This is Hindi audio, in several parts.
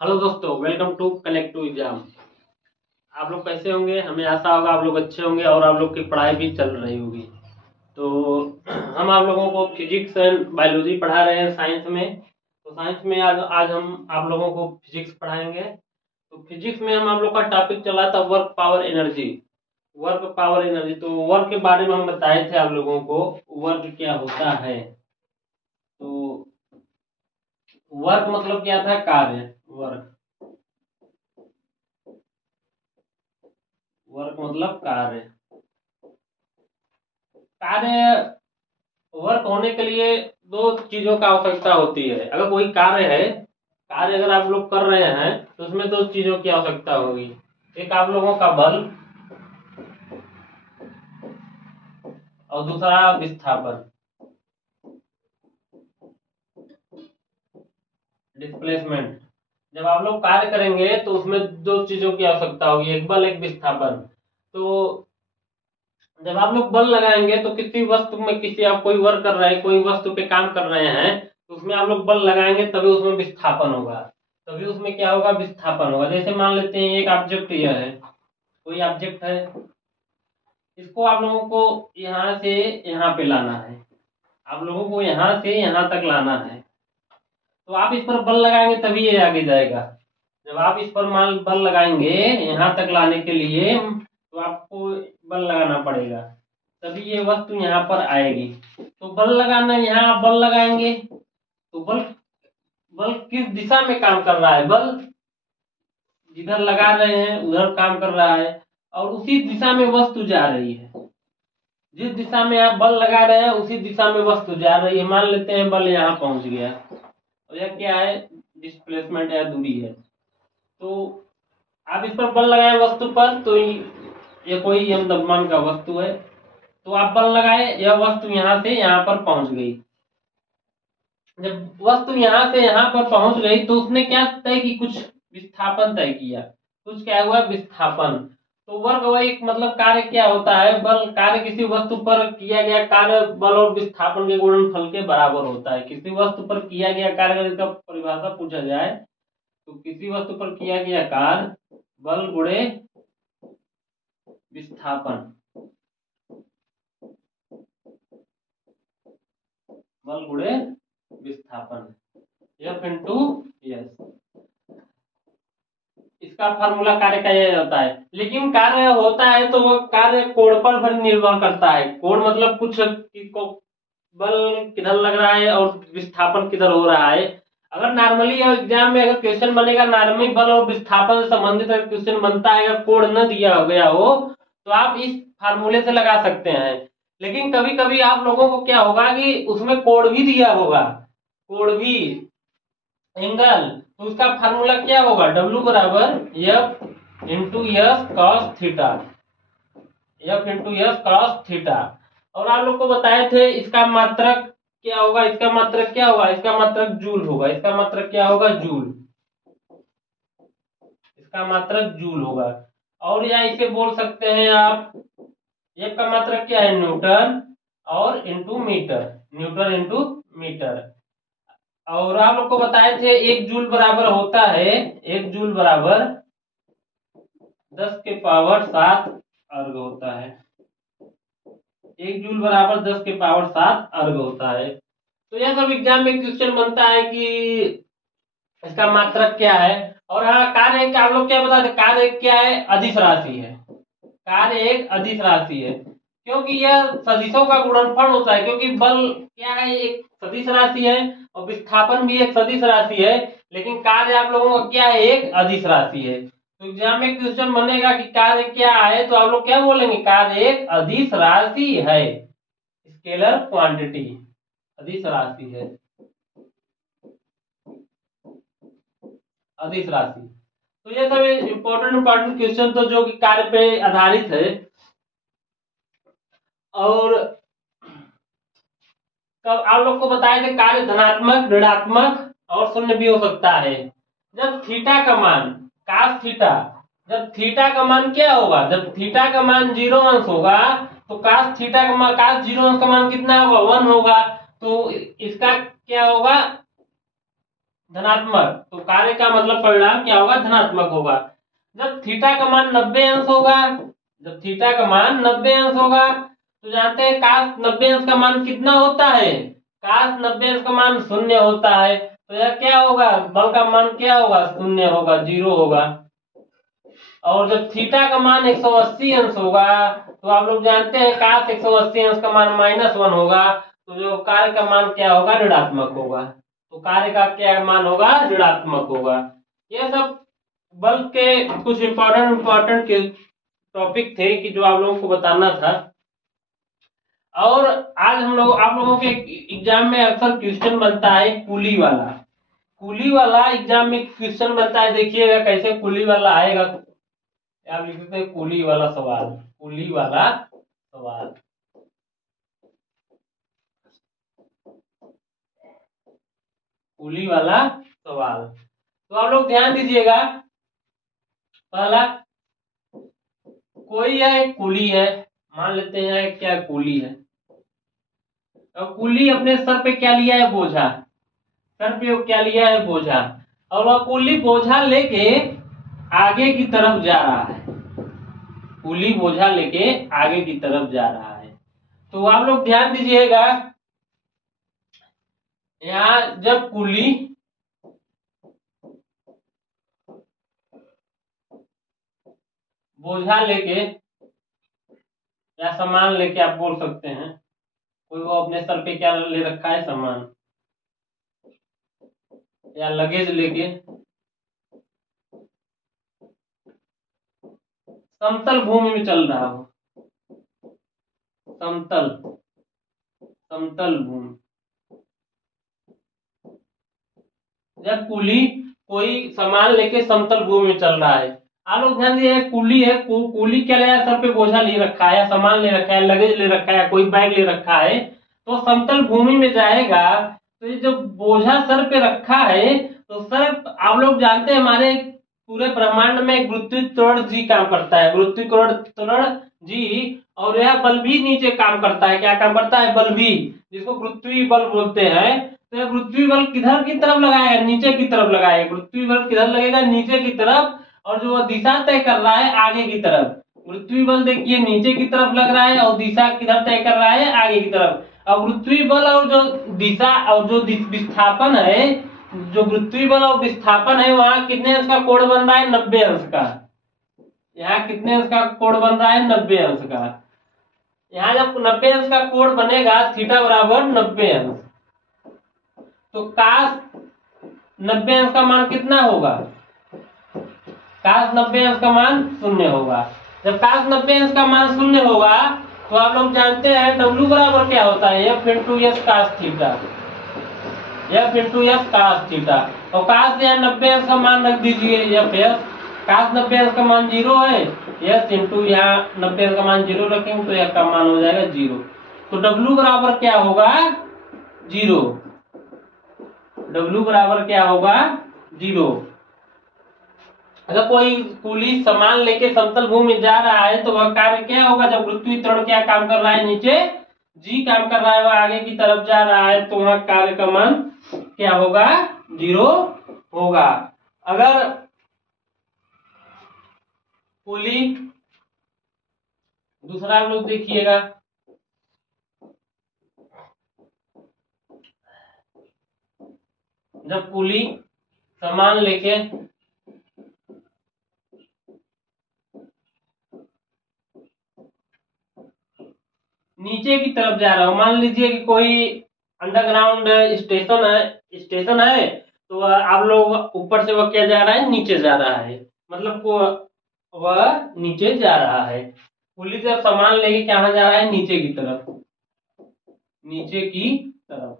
हेलो दोस्तों, welcome to connect to exam. आप लोग कैसे होंगे? हमें आशा होगा आप लोग अच्छे होंगे और आप लोग की पढ़ाई भी चल रही होगी। तो हम आप लोगों को फिजिक्स एंड बायोलॉजी पढ़ा रहे हैं साइंस में। तो साइंस में आज हम आप लोगों को फिजिक्स पढ़ाएंगे। तो फिजिक्स में हम आप लोग का टॉपिक चला था work power energy. Work power energy, तो वर्क के बारे में हम बताए थे आप लोगों को। वर्क क्या होता है? तो वर्क मतलब क्या था? कार्य। वर्क वर्क मतलब कार्य। कार्य वर्क होने के लिए दो चीजों का आवश्यकता होती है। अगर कोई कार्य अगर आप लोग कर रहे हैं तो उसमें दो चीजों की आवश्यकता होगी। एक आप लोगों का बल और दूसरा विस्थापन, डिस्प्लेसमेंट। जब आप लोग कार्य करेंगे तो उसमें दो चीजों की आवश्यकता होगी, एक बल एक विस्थापन। तो जब आप लोग बल लगाएंगे तो किसी वस्तु में, किसी आप कोई वर्क कर रहे हैं, कोई वस्तु पे काम कर रहे हैं, तो उसमें आप लोग बल लगाएंगे तभी उसमें विस्थापन होगा। तभी उसमें क्या होगा? विस्थापन होगा। जैसे मान लेते हैं एक ऑब्जेक्ट यह है, कोई ऑब्जेक्ट है, इसको आप लोगों को यहाँ से यहाँ पे लाना है। आप लोगों को यहाँ से यहाँ तक लाना है, तो आप इस पर बल लगाएंगे तभी ये आगे जाएगा। जब आप इस पर मान बल लगाएंगे यहाँ तक लाने के लिए, तो आपको बल लगाना पड़ेगा, तभी ये वस्तु यहाँ पर आएगी। तो बल लगाना, यहाँ आप बल लगाएंगे तो बल बल किस दिशा में काम कर रहा है? बल जिधर लगा रहे हैं उधर काम कर रहा है, और उसी दिशा में वस्तु जा रही है। जिस दिशा में आप बल लगा रहे हैं उसी दिशा में वस्तु जा रही है। मान लेते हैं बल यहाँ पहुंच गया, और यह क्या है? डिस्प्लेसमेंट या दूरी है। तो आप इस पर बल लगाए वस्तु पर, तो ये कोई यम द्रव्यमान का वस्तु है, तो आप बल लगाए, यह वस्तु यहाँ से यहाँ पर पहुंच गई। जब वस्तु यहाँ से यहाँ पर पहुंच गई तो उसने क्या तय की? कुछ विस्थापन तय किया। कुछ क्या हुआ? विस्थापन। तो वर्क वही मतलब कार्य क्या होता है? बल कार्य किसी वस्तु पर किया गया कार्य बल और विस्थापन के गुणनफल के बराबर होता है। किसी वस्तु पर किया गया कार्य, अगर इसका परिभाषा पूछा जाए तो किसी वस्तु पर किया गया कार्य बल गुणे विस्थापन, बल गुणे विस्थापन, एफ इंटू एस। इसका फार्मूला कार्य का यह होता है। लेकिन कार्य होता है तो वो कार्य कोण पर भी निर्भर करता है। कोण मतलब कुछ को बल किधर लग रहा है और विस्थापन किधर हो रहा है। अगर नॉर्मली एग्जाम में अगर क्वेश्चन बनेगा, नॉर्मली बल और विस्थापन से संबंधित अगर क्वेश्चन बनता है, अगर कोण न दिया गया हो तो आप इस फार्मूले से लगा सकते हैं। लेकिन कभी कभी आप लोगों को क्या होगा कि उसमें कोण भी दिया होगा, कोण भी, एंगल, तो उसका फार्मूला क्या होगा? W बराबर F into S cos theta, F into S cos theta. और आप लोग को बताए थे इसका मात्रक क्या होगा? इसका मात्रक क्या होगा? इसका मात्रक जूल होगा। इसका मात्रक क्या होगा? जूल। इसका मात्रक जूल होगा। और या इसे बोल सकते हैं आप, एक का मात्रक क्या है? न्यूटन और into metre, newton into metre. और आप लोग को बताए थे एक जूल बराबर होता है, एक जूल बराबर 10 के पावर 7 अर्ग होता है। एक जूल बराबर 10 के पावर 7 अर्ग होता है। तो यह सब एग्जाम में क्वेश्चन बनता है कि इसका मात्रक क्या है। और हाँ, कार्य क्या आप लोग क्या बताते? कार्य क्या है? अदिश राशि है। कार्य एक अदिश राशि है, क्योंकि यह सदिशों का गुणनफल होता है। क्योंकि बल क्या है? एक सदिश राशि है और विस्थापन भी एक सदिश राशि है। लेकिन कार्य आप लोगों का क्या है? एक अदिश राशि है। तो एग्जाम में क्वेश्चन बनेगा कि कार्य क्या है, तो आप लोग क्या बोलेंगे? कार्य एक अदिश राशि है, स्केलर क्वांटिटी, अदिश राशि है, अदिश राशि। तो ये सब इंपॉर्टेंट क्वेश्चन तो जो कि कार्य पे आधारित है। और कब आप लोग को बताए थे कार्य धनात्मक, ऋणात्मक और शून्य भी हो सकता है। जब थीटा का मान कास थीटा, जब थीटा का मान क्या होगा? जब थीटा का मान 0 अंश होगा तो कास थीटा का मान, कास 0 अंश का मान कितना होगा? 1 होगा। तो इसका क्या होगा? धनात्मक, तो कार्य का मतलब परिणाम क्या होगा, धनात्मक होगा। जब थीटा का मान 90 अंश होगा, जब थीटा का मान 90 अंश होगा, तो जानते हैं काश 90 अंश का मान कितना होता है, काश 90 अंश का मान 0 होता है, तो यह क्या होगा, बल का मान क्या होगा, 0 होगा, 0 होगा। और जब थीटा का मान 180 अंश होगा, तो आप लोग जानते हैं काश 180 अंश का मान -1 होगा, तो जो कार्य का मान क्या होगा, ऋणात्मक होगा। तो कार्य का क्या मान होगा, ऋणात्मक होगा। ये सब बल के कुछ इंपॉर्टेंट के टॉपिक थे कि जो आप लोगों को बताना था। और आज हम लोग आप लोगों के एग्जाम में अक्सर क्वेश्चन बनता है कूली वाला, कूली वाला एग्जाम में क्वेश्चन बनता है। देखिएगा कैसे कूली वाला आएगा, आप लिख सकते हैं कूली वाला सवाल, कूली वाला सवाल। कूली वाला सवाल, तो आप लोग ध्यान दीजिएगा। पहला, कोई है एक कूली है, मान लेते हैं क्या कूली है, और कूली अपने सर पे क्या लिया है, बोझा, सर पे क्या लिया है, बोझा, और वह कूली बोझा लेके आगे की तरफ जा रहा है, कूली बोझा लेके आगे की तरफ जा रहा है। तो आप लोग ध्यान दीजिएगा, यहाँ जब कूली बोझा लेके या सामान लेके, आप बोल सकते हैं, कोई वो अपने सर पे क्या ले रखा है, सामान या लगेज लेके समतल भूमि में चल रहा हो, समतल समतल भूमि। जब कूली कोई सामान लेके समतल भूमि में चल रहा है, आप लोग ध्यान दिए, कूली है, कूली क्या ले, सर पे बोझा ले रखा है, सामान ले रखा है, लगेज ले रखा है, कोई बैग ले रखा है, तो समतल भूमि में जाएगा। तो ये जो बोझा सर पे रखा है, तो सर आप लोग जानते हैं हमारे पूरे ब्रह्मांड में गुरुत्वाकर्षण जी काम करता है, गुरुत्वाकर्षण जी, और यह बल भी नीचे काम करता है, क्या काम करता है, बल भी, जिसको गुरुत्वीय बल बोलते हैं। तो यह गुरुत्वीय बल किधर की तरफ लगाएगा, नीचे की तरफ लगाएगा, गुरुत्वीय बल किधर लगेगा, नीचे की तरफ, और जो दिशा तय कर रहा है आगे की तरफ। गुरुत्वीय बल देखिए नीचे की तरफ लग रहा है, और दिशा किधर तय कर रहा है, आगे की तरफ। और गुरुत्वीय बल और जो दिशा और जो विस्थापन है, जो गुरुत्वीय बल और विस्थापन है, वहां कितने अंश का कोण बन रहा है, 90 अंश का। यहाँ कितने अंश का कोण बन रहा है, 90 अंश का। यहाँ जब 90 अंश का कोण बनेगा, थीटा बराबर 90 अंश, तो काश 90 अंश का मान कितना होगा, काश 90 अंश का मान 0 होगा। जब काश 90 अंश का मान 0 होगा, तो आप लोग जानते हैं W बराबर क्या होता है, F इंटू एस काश थीटा, F इंटू एस काश थीटा। और काश यहाँ 90 अंश का मान रख दीजिए, F एस, काश 90 अंश का मान 0 है, S इंटू यहाँ 90 अंश का मान 0 रखेंगे, तो F का मान हो जाएगा 0। तो W बराबर क्या होगा, 0। W बराबर क्या होगा, 0। अगर कोई कूली सामान लेके समतल भूमि में जा रहा है, तो वह कार्य क्या होगा, जब गुरुत्वीय त्वरण क्या काम कर रहा है, नीचे जी काम कर रहा है, वह आगे की तरफ जा रहा है, तो वह कार्य का मान क्या होगा, 0 होगा। अगर कूली, दूसरा आप लोग देखिएगा, जब कूली सामान लेके नीचे की तरफ जा रहा हो, मान लीजिए कि कोई अंडरग्राउंड स्टेशन है, तो आप लोग ऊपर से वह क्या जा रहा है, नीचे जा रहा है, मतलब वह नीचे जा रहा है। पुलिस जब सामान लेके कहाँ जा रहा है, नीचे की तरफ, नीचे की तरफ।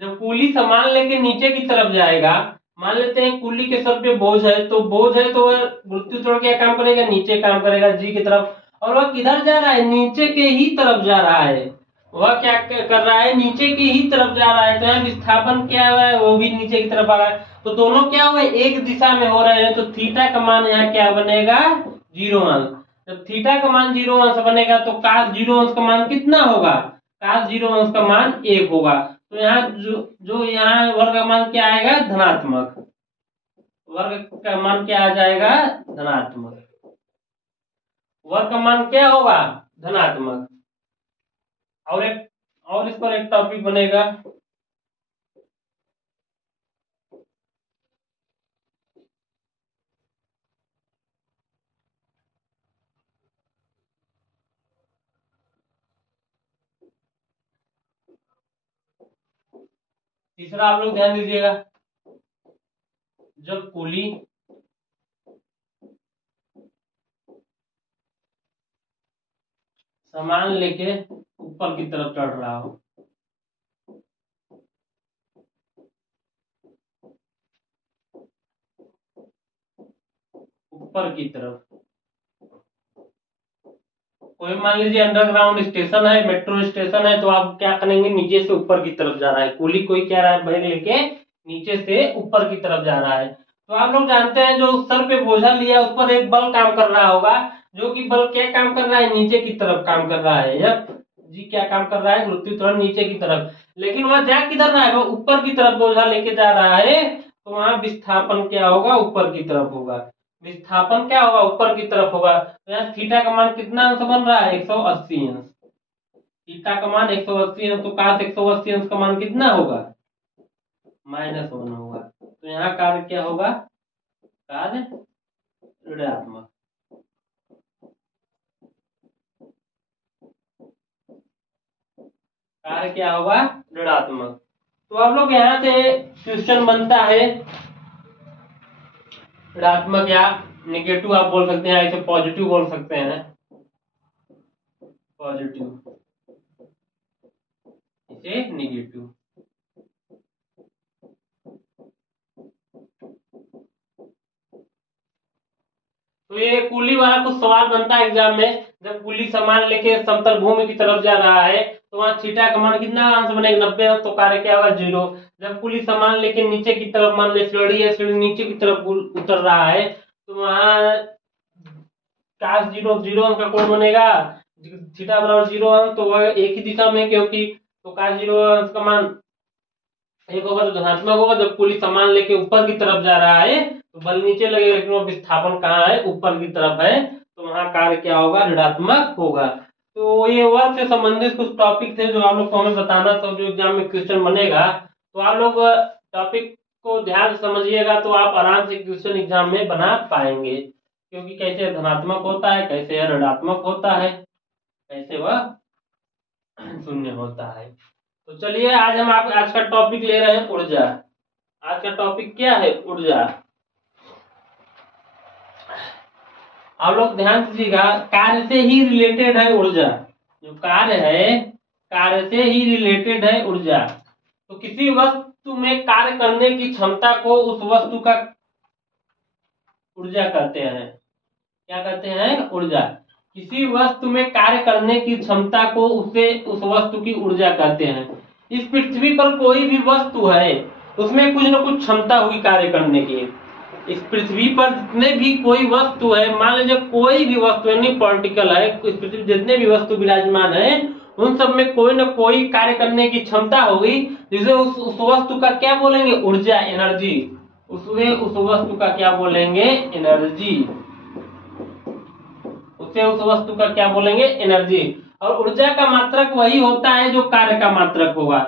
जब कूली सामान लेके नीचे की तरफ जाएगा, मान लेते हैं कूली के सर पे बोझ है, तो गुरुत्वीय त्वरण क्या काम करेगा, नीचे काम करेगा, जी की तरफ। और वह किधर जा रहा है, नीचे के ही तरफ जा रहा है, वह क्या कर रहा है, नीचे की ही तरफ जा रहा है। तो यहाँ विस्थापन क्या है, वो भी नीचे की तरफ आ रहा है, तो दोनों क्या हुए, एक दिशा में हो रहे हैं। तो थीटा का मान यहाँ क्या बनेगा, 0 अंश। जब थीटा का मान 0 अंश बनेगा, तो काश 0 अंश का मान कितना होगा, cos 0 अंश का मान 1 होगा। तो यहाँ जो यहाँ वर्ग का मान क्या आएगा, धनात्मक। वर्ग का मान क्या आ जाएगा, धनात्मक। वर्ग का मान क्या होगा, धनात्मक। और इस पर एक टॉपिक बनेगा, तीसरा आप लोग ध्यान दीजिएगा। जब कुली सामान लेके ऊपर की तरफ चढ़ रहा हो, ऊपर की तरफ, कोई मान लीजिए अंडरग्राउंड स्टेशन है, मेट्रो स्टेशन है, तो आप क्या करेंगे, नीचे से ऊपर की तरफ जा रहा है कुली, कोई क्या रहा है, बैग लेके नीचे से ऊपर की तरफ जा रहा है। तो आप लोग जानते हैं जो सर पे बोझा लिया उस पर एक बल काम कर रहा होगा, जो कि बल क्या काम कर रहा है, नीचे की तरफ काम कर रहा है। यह जी क्या काम कर रहा है, गुरुत्वाकर्षण नीचे की तरफ। लेकिन वह जा किधर रहा है, वो ऊपर की तरफ बोझा लेके जा रहा है, तो वहां विस्थापन क्या होगा, ऊपर की तरफ होगा। विस्थापन क्या होगा, ऊपर की तरफ होगा। तो यहाँ थीटा का मान कितना अंश बन रहा है, 180 अंश। थीटा का मान 180 अंश, तो cos 180 अंश का मान कितना होगा, -1 होगा। तो यहाँ कार्य क्या होगा, कार्य ऋणात्मक। कार्य क्या होगा, ऋणात्मक। तो आप लोग यहाँ से क्वेश्चन बनता है, ऋणात्मक या निगेटिव आप बोल सकते हैं, इसे पॉजिटिव बोल सकते हैं, पॉजिटिव, इसे निगेटिव। तो ये कुली वाला कुछ सवाल बनता है एग्जाम में, जब कुली सामान लेके समतल भूमि की तरफ जा रहा है तो वहां थीटा का मान कितना अंश बनेगा, 90 अंश, तो कार्य क्या होगा, 0। जब कुली सामान लेके नीचे की तरफ, मान ली सीढ़ी है, सीढ़ी नीचे की तरफ उतर रहा है, तो वहां cos 0 अंश का कोण बनेगा, थीटा बराबर 0 अंश, तो वह एक ही दिशा में, क्योंकि तो cos 0 अंश का मान 1 होगा, तो धनात्मक होगा। जब कुली सामान लेके ऊपर की तरफ जा रहा है तो बल नीचे लगेगा, लेकिन वो विस्थापन कहाँ है, ऊपर की तरफ है, तो वहां कार्य क्या होगा, ऋणात्मक होगा। तो ये वर्क से संबंधित कुछ टॉपिक थे जो आप लोग को हमें बताना था, जो एग्जाम में क्वेश्चन बनेगा। तो आप लोग टॉपिक को ध्यान से समझिएगा, तो आप आराम से क्वेश्चन एग्जाम में बना पाएंगे, क्योंकि कैसे धनात्मक होता है, कैसे ऋणात्मक होता है, कैसे वह शून्य होता है। तो चलिए आज हम आज का टॉपिक ले रहे हैं ऊर्जा। आज का टॉपिक क्या है, ऊर्जा। आप लोग ध्यान दीजिएगा, कार्य से ही रिलेटेड है ऊर्जा। जो कार्य है, कार्य से ही रिलेटेड है ऊर्जा। तो किसी वस्तु में कार्य करने की क्षमता को उस वस्तु का ऊर्जा कहते हैं। क्या कहते हैं, ऊर्जा। किसी वस्तु में कार्य करने की क्षमता को उस वस्तु की ऊर्जा कहते हैं। इस पृथ्वी पर कोई भी वस्तु है उसमें कुछ न कुछ क्षमता होगी कार्य करने की। इस पृथ्वी पर जितने भी कोई वस्तु है, मान लीजिए कोई भी वस्तु यानी पार्टिकल है, इस पृथ्वी जितने भी वस्तु विराजमान है उन सब में कोई न कोई कार्य करने की क्षमता होगी, जिसे उस वस्तु का क्या बोलेंगे, ऊर्जा, एनर्जी। उस वस्तु का क्या बोलेंगे, एनर्जी। उस वस्तु का क्या बोलेंगे, एनर्जी। और ऊर्जा का मात्रक वही होता है जो कार्य का मात्रक होगा।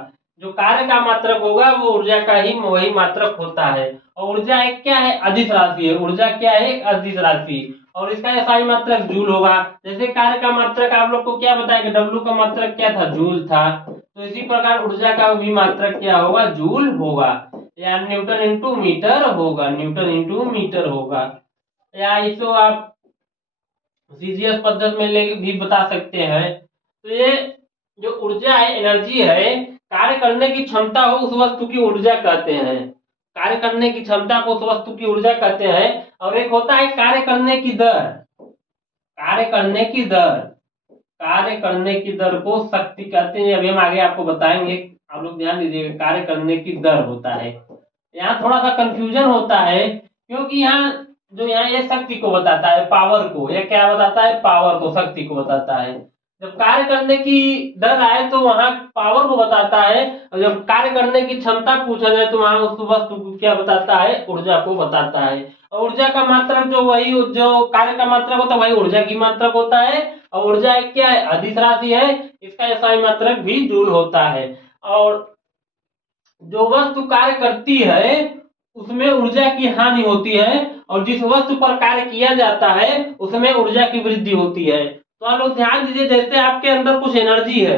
जो कार्य का मात्रक होगा वो ऊर्जा का ही वही मात्रक होता है। और ऊर्जा एक क्या है, अदिश राशि है। ऊर्जा क्या है, एक अदिश राशि, और इसका SI मात्रक जूल होगा। जैसे कार्य का मात्रक आप लोग को क्या बताया कि W का मात्रक क्या था, जूल था, तो इसी प्रकार ऊर्जा का भी मात्रक क्या होगा, जूल होगा, या न्यूटन इंटू मीटर होगा, न्यूटन इंटू मीटर होगा, या इसको आप CGS पद्धति में भी बता सकते हैं। तो ये जो ऊर्जा है, एनर्जी है, कार्य करने की क्षमता हो उस वस्तु की ऊर्जा कहते हैं। कार्य करने की क्षमता को उस वस्तु की ऊर्जा कहते हैं। और एक होता है कार्य करने की दर। कार्य करने की दर, कार्य करने की दर को शक्ति कहते हैं। अभी हम आगे आपको बताएंगे, आप लोग ध्यान दीजिएगा। कार्य करने की दर होता है, यहाँ थोड़ा सा कंफ्यूजन होता है, क्योंकि यहाँ जो यहाँ ये शक्ति को बताता है, पावर को, ये क्या बताता है, पावर को, शक्ति को बताता है। जब कार्य करने की दर आए तो वहां पावर को बताता है, और जब कार्य करने की क्षमता पूछा जाए तो वहां उस वस्तु को क्या बताता है, ऊर्जा को बताता है। और ऊर्जा का मात्रक जो वही जो कार्य का मात्रक होता है वही ऊर्जा की मात्रक होता है। और ऊर्जा एक क्या है, अदिश राशि है, इसका एसआई मात्रक भी जूल होता है। और जो वस्तु कार्य करती है उसमें ऊर्जा की हानि होती है, और जिस वस्तु पर कार्य किया जाता है उसमें ऊर्जा की वृद्धि होती है। तो आप लोग ध्यान दीजिए, जैसे आपके अंदर कुछ एनर्जी है,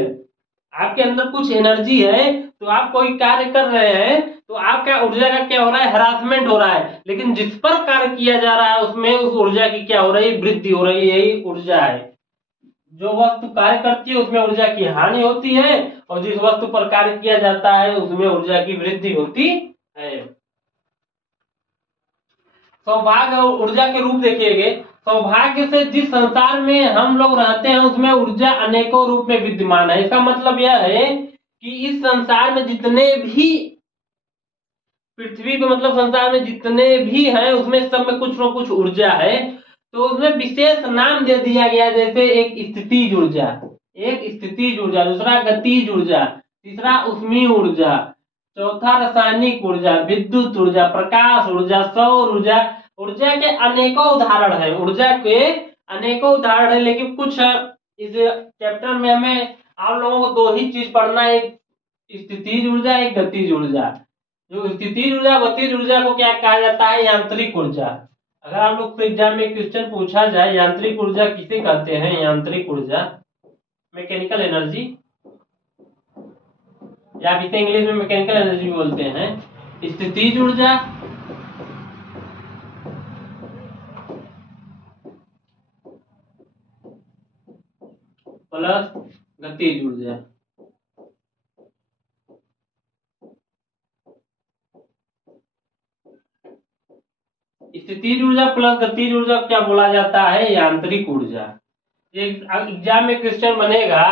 आपके अंदर कुछ एनर्जी है, तो आप कोई कार्य कर रहे हैं तो आपका ऊर्जा का क्या हो रहा है, हरासमेंट हो रहा है। लेकिन जिस पर कार्य किया जा रहा है उसमें उस ऊर्जा की क्या हो रही है, वृद्धि हो रही है, यही ऊर्जा है। जो वस्तु कार्य करती है उसमें ऊर्जा की हानि होती है, और जिस वस्तु पर कार्य किया जाता है उसमें ऊर्जा की वृद्धि होती है। सौभाग्य और ऊर्जा के रूप देखिएगे। सौभाग्य से जिस संसार में हम लोग रहते हैं उसमें ऊर्जा अनेकों रूप में विद्यमान है। इसका मतलब यह है कि इस संसार में जितने भी, पृथ्वी पे मतलब संसार में जितने भी हैं उसमें सब में कुछ न कुछ ऊर्जा है। तो उसमें विशेष नाम दे दिया गया, जैसे एक स्थितिज ऊर्जा, एक स्थितिज ऊर्जा, दूसरा गतिज ऊर्जा, तीसरा उष्मीय ऊर्जा, चौथा रासायनिक ऊर्जा, विद्युत ऊर्जा, प्रकाश ऊर्जा, सौर ऊर्जा। ऊर्जा के अनेकों उदाहरण है, ऊर्जा के अनेकों उदाहरण है। लेकिन कुछ इस चैप्टर में हमें आप लोगों को दो ही चीज पढ़ना है, एक स्थितिज ऊर्जा, एक गतिज ऊर्जा। जो स्थितिज ऊर्जा, गतिज ऊर्जा को क्या कहा जाता है, यांत्रिक ऊर्जा। अगर आप लोग को एग्जाम में क्वेश्चन पूछा जाए यांत्रिक ऊर्जा किसे कहते हैं, यांत्रिक ऊर्जा, मैकेनिकल एनर्जी, या इसे इंग्लिश में मैकेनिकल एनर्जी बोलते हैं। स्थितिज ऊर्जा, प्लस गतिज ऊर्जा। स्थितिज ऊर्जा प्लस गतिज ऊर्जा क्या बोला जाता है, यांत्रिक ऊर्जा। एग्जाम में क्वेश्चन बनेगा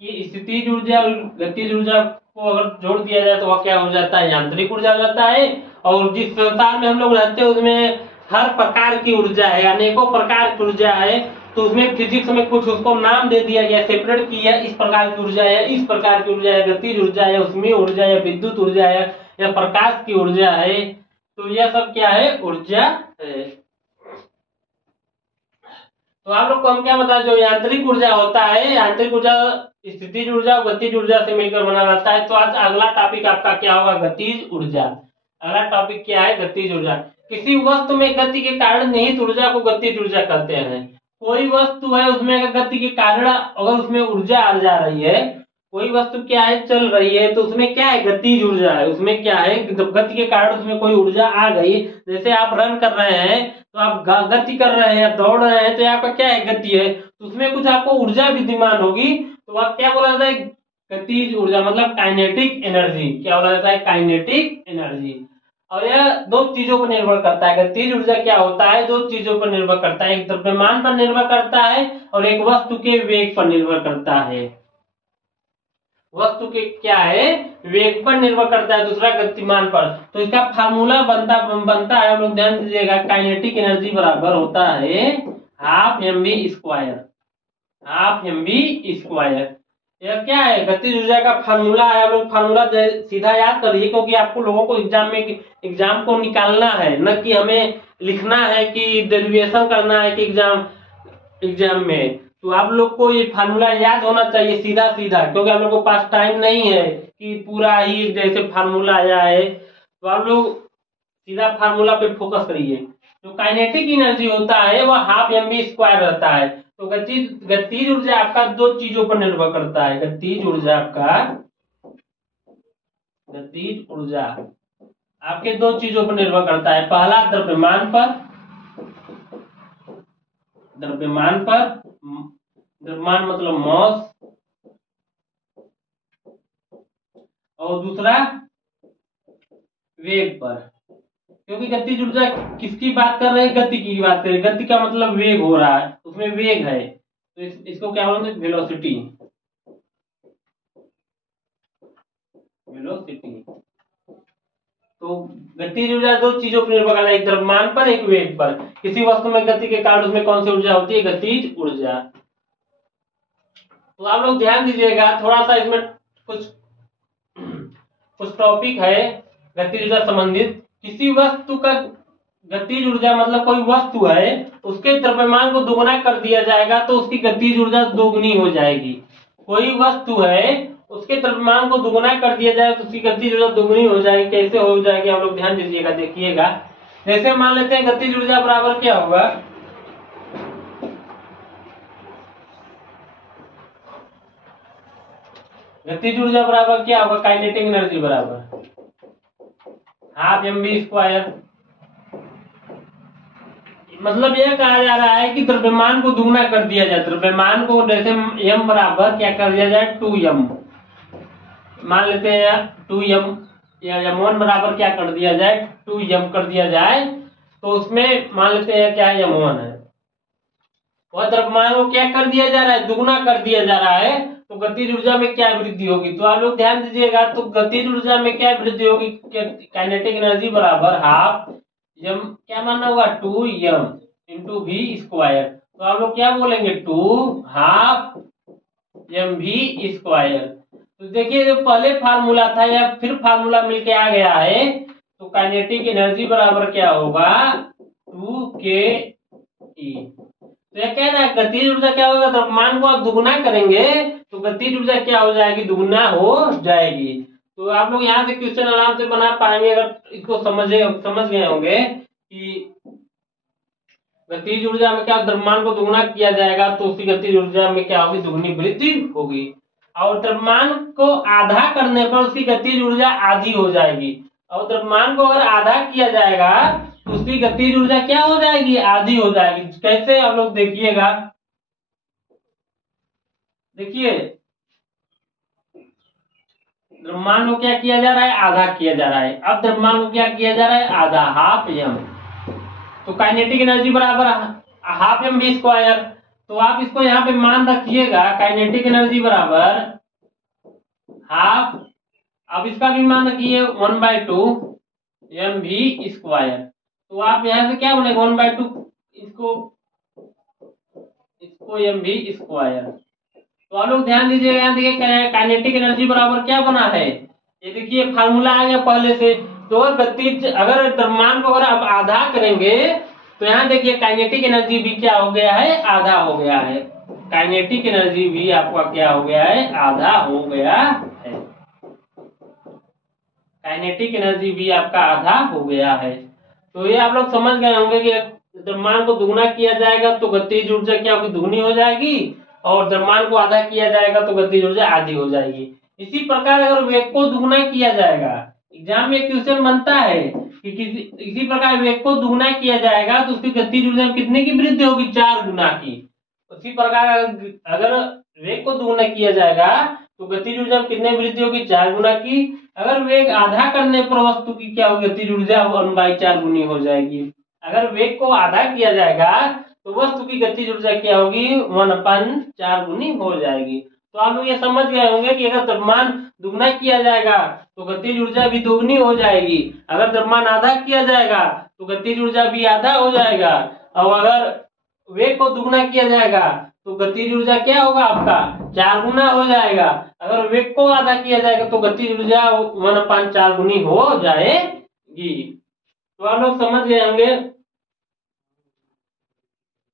कि स्थितिज ऊर्जा और गतिज ऊर्जा को अगर जोड़ दिया जाए तो वह क्या हो जाता है, यांत्रिक ऊर्जा हो जाता है। और जिस संसार में हम लोग रहते हैं उसमें हर प्रकार की ऊर्जा है, अनेकों प्रकार की ऊर्जा है। तो उसमें फिजिक्स में कुछ उसको नाम दे दिया गया, सेपरेट किया, इस प्रकार की ऊर्जा है, इस प्रकार की ऊर्जा है, गतिज ऊर्जा है, उष्मीय ऊर्जा है, विद्युत ऊर्जा है, या प्रकाश की ऊर्जा है। तो यह सब क्या है, ऊर्जा है। तो आप लोग को हम क्या बताया, जो यांत्रिक ऊर्जा होता है, यांत्रिक ऊर्जा स्थितिज ऊर्जा और गतिज ऊर्जा से मिलकर बना रहता है। तो आज अगला टॉपिक आपका क्या होगा, गतिज ऊर्जा। अगला टॉपिक क्या है, गतिज ऊर्जा। किसी वस्तु में गति के कारण निहित ऊर्जा को गतिज ऊर्जा कहते हैं। कोई वस्तु है उसमें अगर गति के कारण अगर उसमें ऊर्जा आ जा रही है, कोई वस्तु क्या है चल रही है, तो उसमें क्या है, गतिज ऊर्जा है। उसमें क्या है, गति के कारण उसमें कोई ऊर्जा आ गई। जैसे आप रन कर रहे हैं तो आप गति कर रहे हैं, दौड़ रहे हैं, तो आपका क्या है, गति है। तो उसमें कुछ आपको ऊर्जा विद्यमान होगी, तो आप क्या बोला जाता है, गतिज ऊर्जा, मतलब काइनेटिक एनर्जी। क्या बोला जाता है, काइनेटिक एनर्जी। और यह दो चीजों पर निर्भर करता है। गतिज ऊर्जा क्या होता है, दो चीजों पर निर्भर करता है, एक द्रव्यमान पर निर्भर करता है और एक वस्तु के वेग पर निर्भर करता है। वस्तु के क्या है, वेग पर निर्भर करता है, दूसरा गतिमान पर। तो इसका फार्मूला बनता है, हम लोग ध्यान दीजिएगा, काइनेटिक एनर्जी बराबर होता है half mv square, half mv square. यह क्या है, गतिज ऊर्जा का फार्मूला है। आप लोग फार्मूला सीधा याद करिए, क्योंकि आपको लोगों को एग्जाम को निकालना है, न कि हमें लिखना है कि डेरिवेशन करना है कि एग्जाम में। तो आप लोग को ये फार्मूला याद होना चाहिए सीधा सीधा, क्योंकि आप लोग को पास टाइम नहीं है कि पूरा ही जैसे फार्मूला आया है। तो आप लोग सीधा फार्मूला पे फोकस करिए। जो काइनेटिक एनर्जी होता है वह हाफ mv स्क्वायर रहता है। तो गतिज ऊर्जा आपका दो चीजों पर निर्भर करता है। गतिज ऊर्जा आपके दो चीजों पर निर्भर करता है। पहला द्रव्यमान पर, द्रव्यमान मतलब मॉस, और दूसरा वेग पर। क्योंकि गतिज ऊर्जा किसकी बात कर रहे हैं, गति की बात कर रहे हैं। गति का मतलब वेग हो रहा है, उसमें वेग है, तो इसको क्या बोलते हैं, वेलोसिटी। तो गतिज ऊर्जा दो चीजों पर निर्भर करता है, एक द्रव्यमान पर, एक वेग पर। किसी वस्तु में गति के कारण उसमें कौन सी ऊर्जा होती है, गतिज ऊर्जा। तो आप लोग ध्यान दीजिएगा, थोड़ा सा इसमें कुछ कुछ टॉपिक है गतिज ऊर्जा संबंधित। किसी वस्तु का गतिज ऊर्जा मतलब कोई वस्तु है, उसके द्रव्यमान को दुगुना कर दिया जाएगा तो उसकी गतिज ऊर्जा दोगुनी हो जाएगी। कोई वस्तु है, उसके द्रव्यमान को दुगुना कर दिया जाए तो उसकी गतिज ऊर्जा दोगुनी हो जाएगी। कैसे हो जाएगी आप लोग ध्यान दीजिएगा, देखिएगा। जैसे मान लेते हैं गतिज ऊर्जा बराबर क्या होगा, गतिज ऊर्जा बराबर क्या होगा, काइनेटिक एनर्जी बराबर हाफ mv स्क्वायर। मतलब यह कहा जा रहा है कि द्रव्यमान को दुगुना कर दिया जाए। द्रव्यमान को जैसे m बराबर क्या कर दिया जाए, 2m मान लेते हैं, 2m या m1 बराबर क्या कर दिया जाए, 2m कर दिया जाए। तो उसमें मान लेते हैं क्या m1 है, वह द्रव्यमान को क्या कर दिया जा रहा है, दुगुना कर दिया जा रहा है। तो गतिज ऊर्जा में क्या वृद्धि होगी, तो आप लोग ध्यान दीजिएगा। तो गतिज ऊर्जा में क्या वृद्धि होगी, काइनेटिक एनर्जी बराबर हाफ m क्या मानना होगा, 2m इंटू v स्क्वायर। तो आप लोग क्या बोलेंगे, 2 हाफ mv स्क्वायर। तो देखिए जो पहले फार्मूला था या फिर फार्मूला मिलके आ गया है, तो काइनेटिक एनर्जी बराबर क्या होगा, 2ke। तो यह कह रहा है गतिज ऊर्जा क्या होगा, द्रव्यमान को आप दुगुना करेंगे तो गतिज ऊर्जा क्या हो जाएगी, दुगुना हो जाएगी। तो आप लोग यहाँ से क्वेश्चन आराम से बना पाएंगे अगर इसको समझ गए होंगे कि गतिज ऊर्जा में क्या द्रव्यमान को दुगुना किया जाएगा तो उसकी गतिज ऊर्जा में क्या होगी, दुगुनी वृद्धि होगी। और द्रव्यमान को आधा करने पर उसकी गतिज ऊर्जा आधी हो जाएगी। और द्रव्यमान को अगर आधा किया जाएगा तो उसकी गतिज ऊर्जा क्या हो जाएगी, आधी हो जाएगी। कैसे आप लोग देखिएगा, देखिए द्रव्यमान को क्या किया जा रहा है, आधा किया जा रहा है। अब द्रव्यमान को क्या किया जा रहा है, आधा, हाफ m। तो काइनेटिक एनर्जी बराबर हाफ mv स्क्वायर। तो आप इसको यहाँ पे मान रखिएगा, काइनेटिक एनर्जी बराबर हाफ, अब इसका भी मान रखिए 1/2 mv स्क्वायर। तो आप यहाँ से क्या बनेगा, 1/2 इसको mv स्क्वायर। तो आप लोग ध्यान दीजिएगा, यहाँ देखिए काइनेटिक एनर्जी बराबर क्या बना है, ये देखिए फार्मूला आ गया पहले से। तो गतिज अगर द्रव्यमान को अगर आप आधा करेंगे तो यहाँ देखिए काइनेटिक एनर्जी भी क्या हो गया है, आधा हो गया है। काइनेटिक एनर्जी भी आपका क्या हो गया है, आधा हो गया है। काइनेटिक एनर्जी भी आपका आधा हो गया है। तो ये आप लोग समझ गए होंगे कि द्रव्यमान को दुगुना किया जाएगा तो गतिज ऊर्जा क्या होगी, दुगुनी हो जाएगी। और द्रव्यमान को आधा किया जाएगा तो गतिज ऊर्जा आधी हो जाएगी। इसी प्रकार अगर वेग को दुगुना किया जाएगा, एग्जाम में क्वेश्चन बनता है कि इसी प्रकार वेग को दुगुना किया जाएगा तो उसकी गतिज ऊर्जा में कितने की वृद्धि होगी, 4 गुना की। उसी प्रकार अगर वेग को दुगुना किया जाएगा तो गतिज ऊर्जा में कितने वृद्धि होगी, 4 गुना की। अगर वेग आधा करने पर वस्तु की क्या होगी, गतिज ऊर्जा 1/4 गुनी हो जाएगी। अगर वेग को आधा किया जाएगा तो वस्तु की गतिज ऊर्जा क्या होगी, 1/4 गुनी हो जाएगी। तो आप लोग ये समझ गए होंगे कि अगर द्रव्यमान दुगुना किया जाएगा तो गतिज ऊर्जा भी दोगुनी हो जाएगी। अगर द्रव्यमान आधा किया जाएगा तो गतिज ऊर्जा भी आधा हो जाएगा। और अगर वेग को दुगुना किया जाएगा तो गतिज ऊर्जा क्या होगा, आपका 4 गुना हो जाएगा। अगर वेग को आधा किया जाएगा तो गतिज ऊर्जा 1/4 गुनी हो जाएगी। तो आप लोग समझ गए होंगे।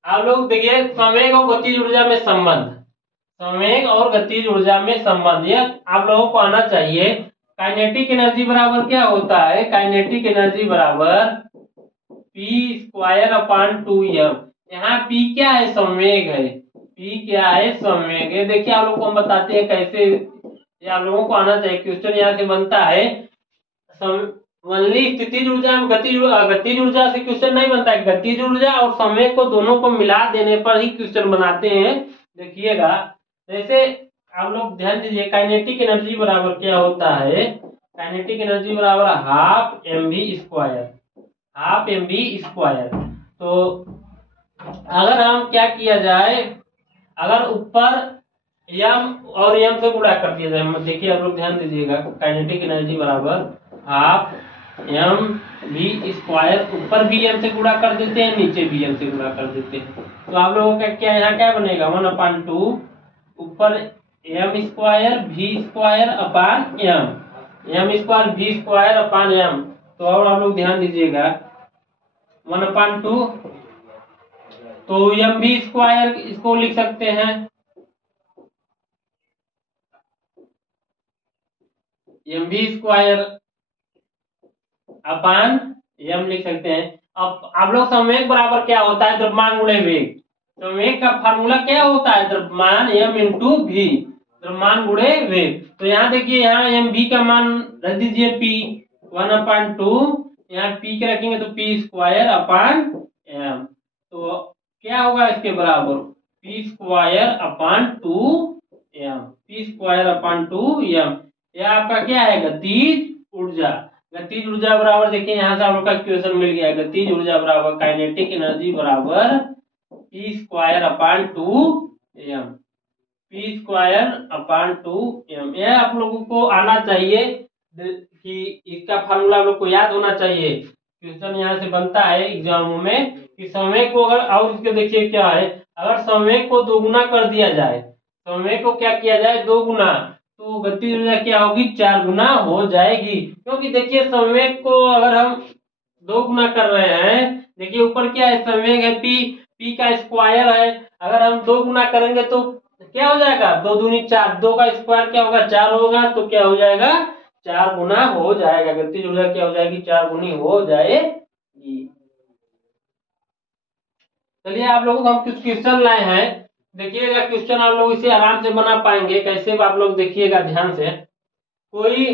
आप लोग देखिए संवेग और गतिज ऊर्जा में संबंध, संवेग और गतिज ऊर्जा में संबंध यह आप लोगों को आना चाहिए। काइनेटिक एनर्जी बराबर क्या होता है, काइनेटिक एनर्जी बराबर p²/2m। यहाँ p क्या है, संवेग है। p क्या है, संवेग है। देखिए आप लोग को हम बताते हैं कैसे, ये आप लोगों को आना चाहिए। क्वेश्चन यहाँ से बनता है, स्थितिज ऊर्जा में गतिज ऊर्जा से क्वेश्चन नहीं बनता है। गतिज ऊर्जा और संवेग को दोनों को मिला देने पर ही क्वेश्चन बनाते हैं। देखिएगा जैसे आप लोग ध्यान दीजिए, काइनेटिक एनर्जी बराबर क्या होता है, काइनेटिक एनर्जी बराबर half mv square, half mv square. तो अगर हम क्या किया जाए, अगर ऊपर m और m से गुणा कर दिया जाए, देखिए आप लोग ध्यान दीजिएगा, काइनेटिक एनर्जी बराबर हाफ mv स्क्वायर, ऊपर भी m से गुणा कर देते हैं, नीचे भी m से गुणा कर देते हैं। तो आप लोगों का क्या यहाँ क्या बनेगा, 1/2 ऊपर M square V square upon M square V square upon M. तो और आप लोग ध्यान दीजिएगा 1/2, तो एम वी स्क्वायर इसको लिख सकते हैं M V square upon M लिख सकते हैं। अब आप लोग संवेग बराबर क्या होता है, द्रव्यमान गुणे वेग। संवेग का फार्मूला क्या होता है, द्रव्यमान एम इंटू वी, द्रव्यमान गुणे वेग। तो यहाँ देखिए, यहाँ एम वी का मान रख दीजिए पी 1/2, यहाँ पी के रखेंगे तो पी स्क्वायर अपान एम। तो क्या होगा इसके बराबर P square upon 2m, P square upon 2m। यह आपका क्या है, गतिज ऊर्जा। गतिज ऊर्जा बराबर देखिए, यहाँ से आप लोग का इक्वेशन मिल गया, गतिज ऊर्जा बराबर काइनेटिक एनर्जी बराबर P square upon 2m, P square upon 2m। यह आप लोगों को आना चाहिए कि इसका फार्मूला आप लोग को याद होना चाहिए। क्वेश्चन यहाँ से बनता है एग्जामों में कि संवेग को अगर, और इसके देखिए क्या है, अगर संवेग को दोगुना कर दिया जाए, संवेग को क्या किया जाए, 2 गुना, तो गतिज ऊर्जा क्या होगी, 4 गुना हो जाएगी। क्योंकि देखिए संवेग को अगर हम 2 गुना कर रहे हैं, देखिए ऊपर क्या है, संवेग है पी का स्क्वायर है, अगर हम 2 गुना करेंगे तो क्या हो जाएगा, 2 दूनी 4, 2 का स्क्वायर क्या होगा, 4 होगा, तो क्या हो जाएगा, 4 गुना हो जाएगा। गतिज ऊर्जा क्या हो जाएगी, 4 गुनी हो जाएगी। चलिए आप लोगों को हम कुछ क्वेश्चन लाए हैं, देखिएगा क्वेश्चन आप लोग इसे आराम से बना पाएंगे। कैसे आप लोग देखिएगा ध्यान से। कोई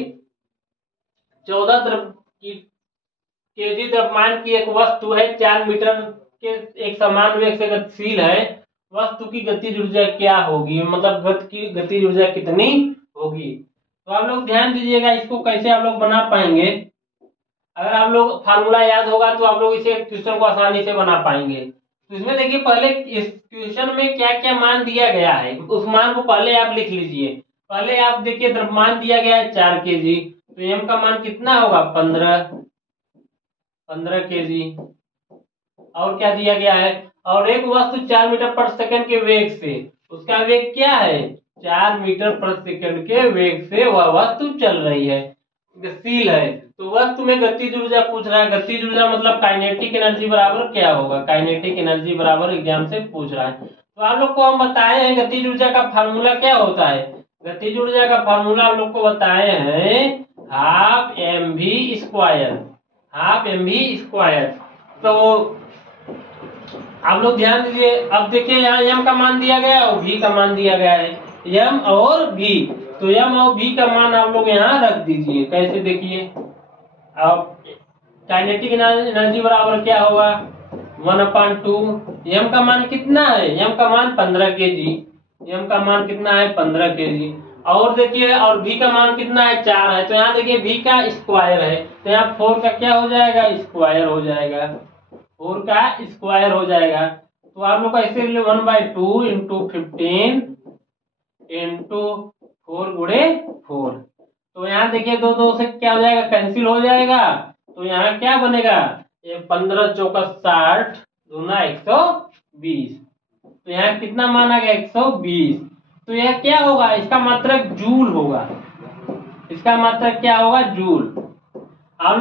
14 केजी द्रव्यमान की एक वस्तु है, 4 मीटर के एक समान वेग से गतिशील है, वस्तु की गतिज ऊर्जा क्या होगी, मतलब गतिज ऊर्जा कितनी होगी। तो आप लोग ध्यान दीजिएगा, इसको कैसे आप लोग बना पाएंगे। अगर आप लोग फार्मूला याद होगा तो आप लोग इसे क्वेश्चन को आसानी से बना पाएंगे। तो इसमें देखिए, पहले इस क्वेश्चन में क्या क्या मान दिया गया है, उस मान को पहले आप लिख लीजिए। पहले आप देखिए, द्रव्यमान दिया गया है 4 केजी, तो एम का मान कितना होगा, 15 केजी। और क्या दिया गया है, और एक वस्तु 4 मीटर पर सेकंड के वेग से, उसका वेग क्या है, 4 मीटर प्रति सेकंड के वेग से वह वस्तु चल रही है, गतिशील है। तो वस्तु में गतिज ऊर्जा पूछ रहा है, गतिज ऊर्जा मतलब काइनेटिक एनर्जी बराबर क्या होगा, काइनेटिक एनर्जी बराबर एग्जाम से पूछ रहा है। तो आप लोग को हम बताए हैं गतिज ऊर्जा का फार्मूला क्या होता है। गतिज ऊर्जा का फार्मूला आप लोग को बताए हैं half M V square, half M V square. तो आप लोग ध्यान दीजिए, अब देखिए यहाँ एम का मान दिया गया और भी का मान दिया गया है, एम और भी। तो एम और भी का मान आप लोग यहाँ रख दीजिए। कैसे देखिए, अब काइनेटिक एनर्जी बराबर क्या होगा, 1/2। एम का मान कितना है, एम का मान 15 केजी, एम का मान कितना है, 15 केजी। और देखिए, और भी का मान कितना है, 4 है। तो यहाँ देखिए भी का स्क्वायर है, तो यहाँ 4 का क्या हो जाएगा, स्क्वायर हो जाएगा, 4 का स्क्वायर हो जाएगा। तो आप लोग ऐसे 1/2 इंटू 15 इंटू 4 गुणे 4। तो यहाँ देखिए 2 2 से क्या हो जाएगा, कैंसिल हो जाएगा। तो यहाँ क्या बनेगा, ये 15 चौका 60 दूना 120। तो यहाँ कितना मान आ गया, 120। तो यह क्या होगा, इसका मात्रक जूल होगा, इसका मात्रक क्या होगा, जूल। आप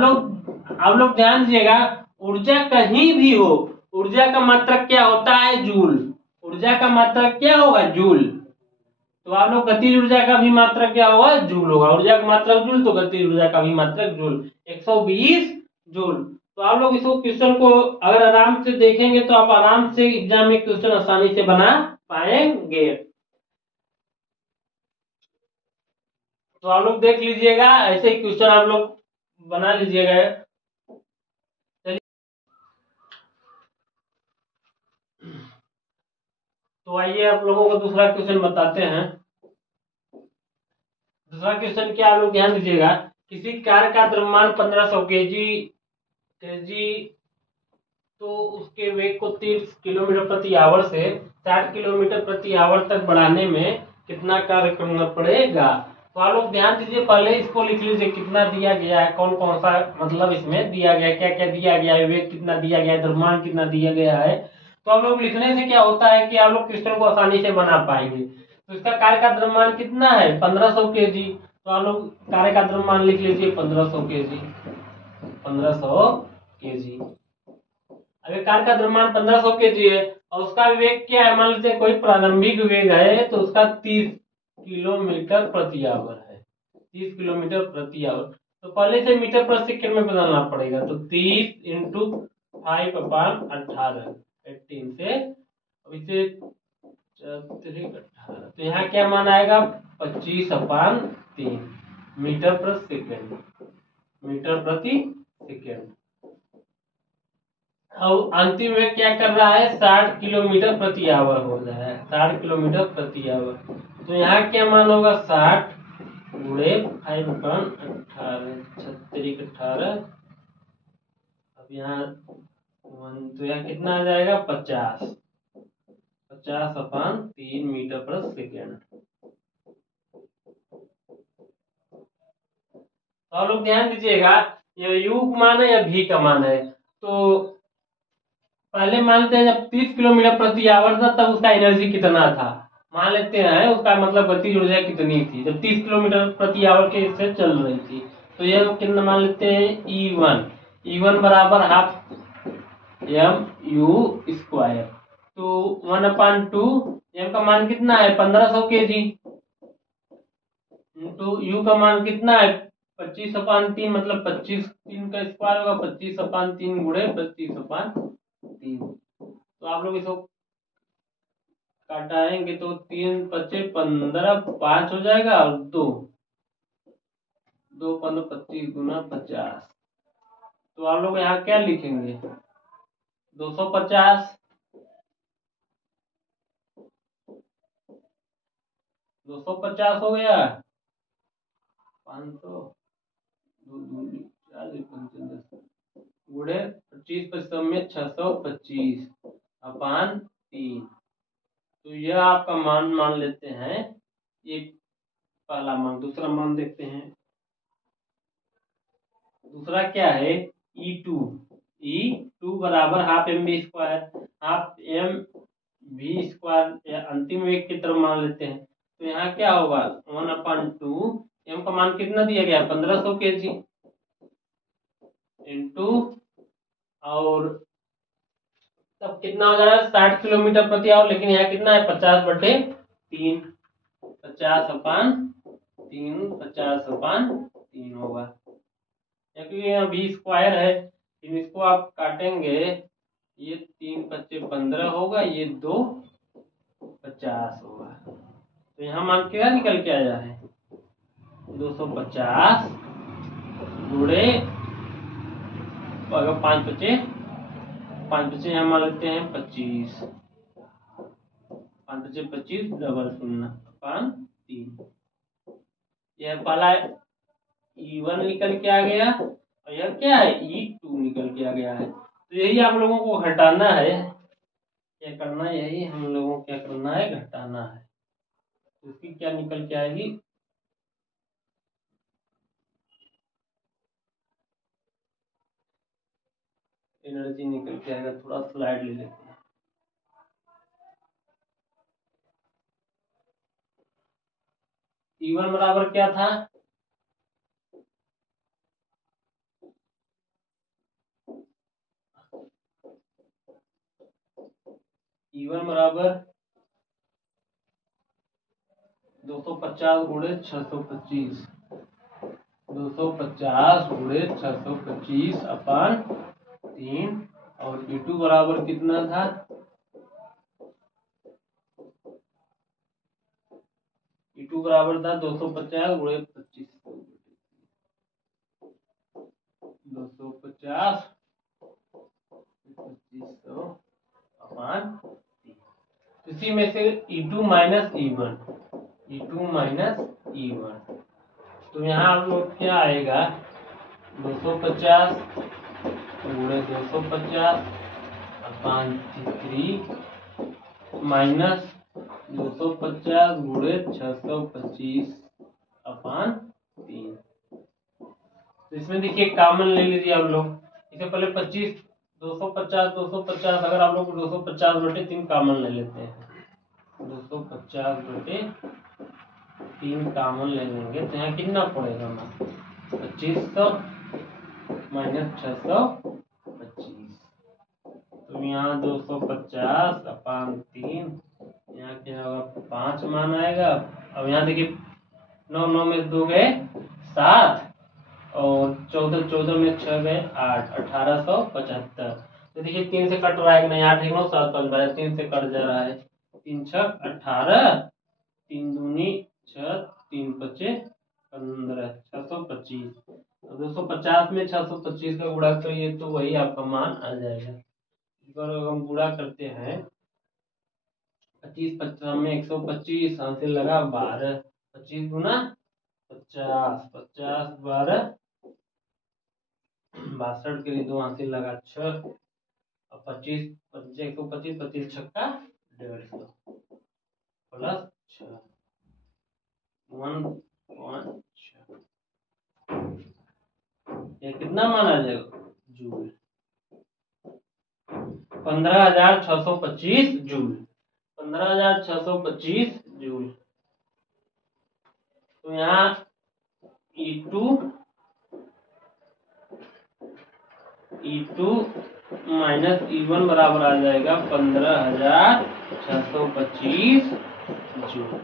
लोग ध्यान दीजिएगा, ऊर्जा कहीं भी हो, ऊर्जा का मात्रक क्या होता है, जूल। ऊर्जा का मात्रक क्या होगा, जूल। तो आप लोग गतिज ऊर्जा का भी मात्रक क्या होगा, जूल होगा। ऊर्जा का मात्रक जूल, तो गतिज ऊर्जा का भी मात्रक जूल, 120 जूल। तो आप लोग इसको क्वेश्चन को अगर आराम से देखेंगे तो आप आराम से एग्जाम में क्वेश्चन आसानी से बना पाएंगे। तो आप लोग देख लीजिएगा, ऐसे क्वेश्चन आप लोग बना लीजिएगा। तो आइए आप लोगों को दूसरा क्वेश्चन बताते हैं। दूसरा क्वेश्चन क्या, आप लोग ध्यान दीजिएगा, किसी कार का द्रव्यमान 1500 केजी, तो उसके वेग को 30 किलोमीटर प्रति आवर से 60 किलोमीटर प्रति आवर तक बढ़ाने में कितना कार्य करना पड़ेगा। तो आप लोग ध्यान दीजिए, पहले इसको लिख लीजिए, कितना दिया गया है, कौन कौन सा मतलब इसमें दिया गया है, क्या क्या दिया गया है, वेग कितना दिया गया है, द्रव्यमान कितना दिया गया है। तो आप लोग लिखने से क्या होता है कि आप लोग क्वेश्चन को आसानी से बना पाएंगे। तो इसका कार्य का द्रव्यमान कितना है 1500 केजी। तो आप लोग कार्य का द्रव्यमान लिख लीजिए 1500 केजी, 1500 केजी। अगर कार्य का द्रव्यमान 1500 केजी है और उसका वेग क्या है, मान लीजिए कोई प्रारंभिक वेग है तो उसका 30 किलोमीटर प्रति आवर है, 30 किलोमीटर प्रति आवर। तो पहले से मीटर पर सेकंड में बदलना पड़ेगा। तो 30 इंटू 5/18 18 से अब इसे 18। तो यहाँ क्या मान आएगा 25/3 मीटर प्रति सेकेंड, मीटर प्रति सेकेंड। और अंतिम में क्या कर रहा है 60 किलोमीटर प्रति आवर हो रहा है, 60 किलोमीटर प्रति आवर। तो यहाँ क्या मान होगा 60 गुणे 5/18 36/18। अब यहाँ तो यहाँ कितना आ जाएगा 50/3 मीटर प्रति सेकेंड। तो आप लोग ध्यान दीजिएगा ये यू का मान है या भी का मान है। तो पहले मानते हैं जब 30 किलोमीटर प्रति आवर था तब उसका एनर्जी कितना था, मान लेते हैं उसका मतलब गतिज ऊर्जा कितनी थी जब 30 किलोमीटर प्रति आवर के से चल रही थी। तो ये कितना मान लेते हैं E1 बराबर हाफ mu²। तो 1/2 m का मान कितना है 1500 केजी, तो u का मान कितना है 25/3 मतलब 25 3 का स्क्वायर होगा 25/3 गुणे 25/3। तो आप लोग इसको काटाएंगे तो 3 × 5 = 15, 5 हो जाएगा और 2 2 × 15 25 गुना 50। तो आप लोग यहाँ क्या लिखेंगे 250 250 हो गया 500 गुणे 25 625/3। तो यह आपका मान लेते हैं ये पहला मान। दूसरा मान देखते हैं, दूसरा क्या है E2 बराबर हाफ mv², हाफ mv² अंतिम वेग की तरफ मान लेते हैं। तो यहाँ क्या होगा 1/2 m का मान कितना दिया गया 1500 केजी इंटू और तब कितना हो जाएगा 60 किलोमीटर प्रति आवर, लेकिन यहाँ कितना है 50/3 50/3 होगा क्योंकि यहाँ v² है। इसको आप काटेंगे ये 3 × 5 = 15 होगा, ये 2 50 होगा। तो यहाँ मान क्या निकल के आया है 250 गुणे अगर 5 5 यहाँ मान लेते हैं 25 5 × 25 00/3। यह पहला E1 निकल के आ गया और यह क्या है E2 निकल के आ गया है। तो यही आप लोगों को घटाना है, क्या करना है यही हम लोगों को क्या करना है घटाना है। तो इसकी क्या निकल के आएगी एनर्जी निकल के आएगा। थोड़ा स्लाइड ले लेते हैं। E1 बराबर क्या था E1 बराबर 250 गुणे 625 250 गुणे 625/3 और E2 बराबर कितना था E2 बराबर था 250 गुणे 25 250 2500/3। इसी में से E2 माइनस E1 तो यहाँ आप लोग क्या आएगा 250 गुणे 250/3 माइनस 250 गुणे 625/3। तो इसमें देखिए कॉमन ले लीजिए आप लोग। इससे पहले 250 अगर आप लोग 250/3 कॉमन ले लेते हैं 250/3 कॉमन ले लेंगे तो यहाँ कितना पड़ेगा ना, 2500 माइनस 625। तो यहाँ 250/3, यहाँ क्या होगा 5 मान आएगा। अब यहाँ देखिए 9 9 में 2 गए 7 और 14 14 में 6 गए 8, 1875। तो देखिए 3 से कट रहा है कि नहीं, 8 1 9 7 5 12, 3 से कट जा रहा है, 3 6 18, 3 दूनी 6, 3 5 15, 625। 250 में 625 का गुणा करिए तो वही आपका मान आ जाएगा। अगर हम गुणा करते हैं 25 15 में 125 हासिल लगा 12, 25 गुना 50, 50 12 62 के लिए 2 हासिल लगा 6 और 25 125, 25 छक्का 150 प्लस 6 1.6। ये कितना माना जाएगा जूल, 15,625 जूल, 15,625 जूल। तो यहाँ E2 माइनस E1 बराबर आ जाएगा 15,625 जूल।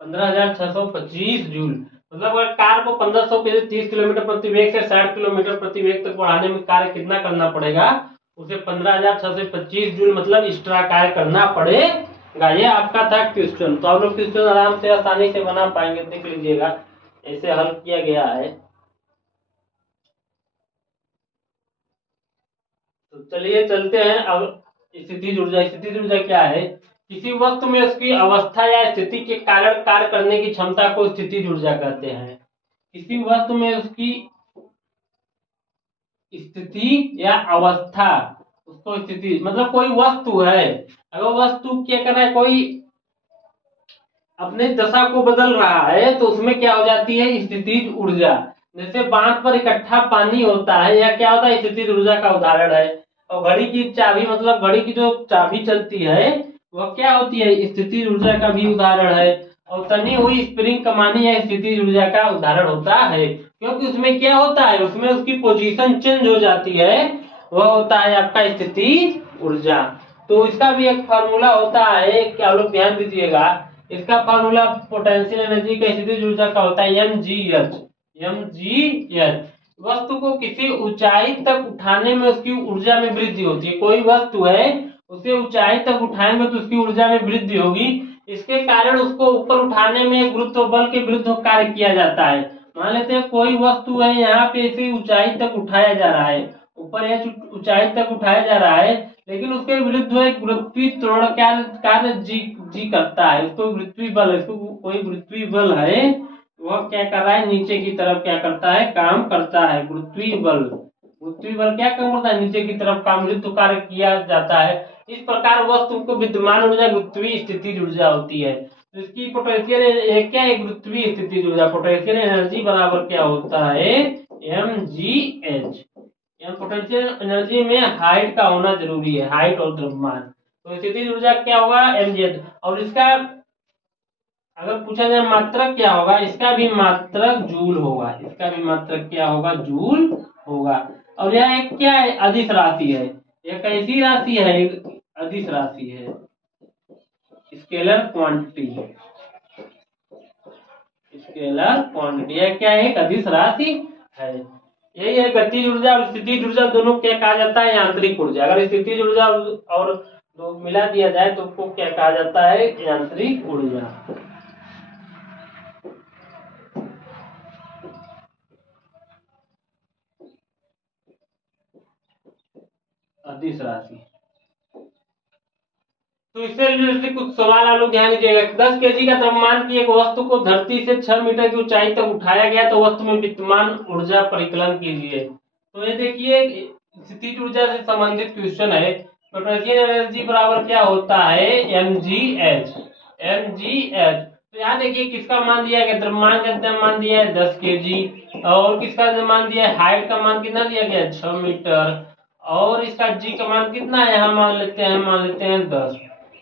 15,625 जूल मतलब अगर कार को 1500 से 30 किलोमीटर प्रति वेग से 60 किलोमीटर प्रति वेग तक बढ़ाने में कार्य कितना करना पड़ेगा, उसे 15,625 जूल मतलब एक्स्ट्रा कार्य करना पड़ेगा। ये आपका था क्वेश्चन। तो आप लोग क्वेश्चन आराम से आसानी से बना पाएंगे, देख लीजिएगा ऐसे हल किया गया है। तो चलिए चलते हैं अब स्थितिज ऊर्जा। स्थितिज ऊर्जा क्या है, किसी वस्तु में उसकी अवस्था या स्थिति के कारण कार्य करने की क्षमता को स्थितिज ऊर्जा कहते हैं। किसी वस्तु में उसकी स्थिति या अवस्था, उसको स्थिति मतलब कोई वस्तु है, अगर वस्तु क्या कर रहा है, कोई अपने दशा को बदल रहा है तो उसमें क्या हो जाती है स्थितिज ऊर्जा। जैसे बांध पर इकट्ठा पानी होता है, या क्या होता है स्थितिज ऊर्जा का उदाहरण है। और घड़ी की चाबी मतलब घड़ी की जो चाबी चलती है वह क्या होती है स्थितिज ऊर्जा का भी उदाहरण है। और तनी हुई स्प्रिंग कमानी या स्थितिज ऊर्जा का उदाहरण होता है, क्योंकि उसमें क्या होता है, उसमें उसकी पोजीशन चेंज हो जाती है, वह होता है आपका स्थितिज ऊर्जा। तो इसका भी एक फार्मूला होता है, क्या लोग ध्यान दीजिएगा। इसका फार्मूला पोटेंशियल एनर्जी का स्थितिज ऊर्जा का होता है mgh। वस्तु को किसी ऊंचाई तक उठाने में उसकी ऊर्जा में वृद्धि होती है। कोई वस्तु है उसे ऊंचाई तक उठाएंगे तो उसकी ऊर्जा में वृद्धि होगी। इसके कारण उसको ऊपर उठाने में गुरुत्व बल के विरुद्ध कार्य किया जाता है। मान लेते हैं कोई वस्तु है, यहाँ पे इसे ऊंचाई तक उठाया जा रहा है, ऊपर ऊंचाई तक उठाया जा रहा है, लेकिन उसके विरुद्ध एक गुरुत्वीय त्वरण कार्य जी करता है। उसको गुरुत्वीय बल, इसको कोई गुरुत्वीय बल है, वह क्या कर रहा है नीचे की तरफ क्या करता है काम करता है। गुरुत्वीय बल क्या काम करता है नीचे की तरफ काम गुरुत्व कार्य किया जाता है। इस प्रकार वस्तु को विद्यमान ऊर्जा गुरुत्वीय स्थितिज ऊर्जा होती है। तो इसकी पोटेंशियल क्या है गुरुत्वीय स्थितिज ऊर्जा, पोटेंशियल एनर्जी बराबर क्या होता है mgh। पोटेंशियल एनर्जी में हाइट का होना जरूरी है, हाइट और द्रव्यमान। तो स्थितिज ऊर्जा क्या होगा mgh। और इसका अगर पूछा जाए मात्रक क्या होगा, इसका भी मात्रक जूल होगा, इसका भी मात्रक क्या होगा जूल होगा। और यह एक क्या है अदिश राशि है, यह कैसी राशि है अदिश राशि है, स्केलर क्वांटिटी। स्केलर क्वांटिटी यह क्या है एक अदिश राशि है। यही है गतिज ऊर्जा और स्थितिज ऊर्जा दोनों क्या कहा जाता है यांत्रिक ऊर्जा। अगर स्थितिज ऊर्जा और तो मिला दिया जाए तो उसको क्या कहा जाता है यांत्रिक ऊर्जा। अदिश राशि। तो इससे रिलेटेड कुछ सवाल आप लोग ध्यान दीजिएगा। 10 केजी का द्रव्यमान की एक वस्तु को धरती से 6 मीटर की ऊंचाई तक उठाया गया तो वस्तु में विद्यमान ऊर्जा परिकलन कीजिए। तो ये देखिए स्थितिज ऊर्जा से संबंधित क्वेश्चन है। पोटेंशियल एनर्जी बराबर क्या होता है mgh। तो यहाँ देखिए किसका मान दिया गया, द्रव्यमान का मान दिया है 10 केजी, और किसका मान दिया है हाइट का मान कितना दिया गया 6 मीटर, और इसका जी का मान कितना है यहाँ मान लेते हैं 10।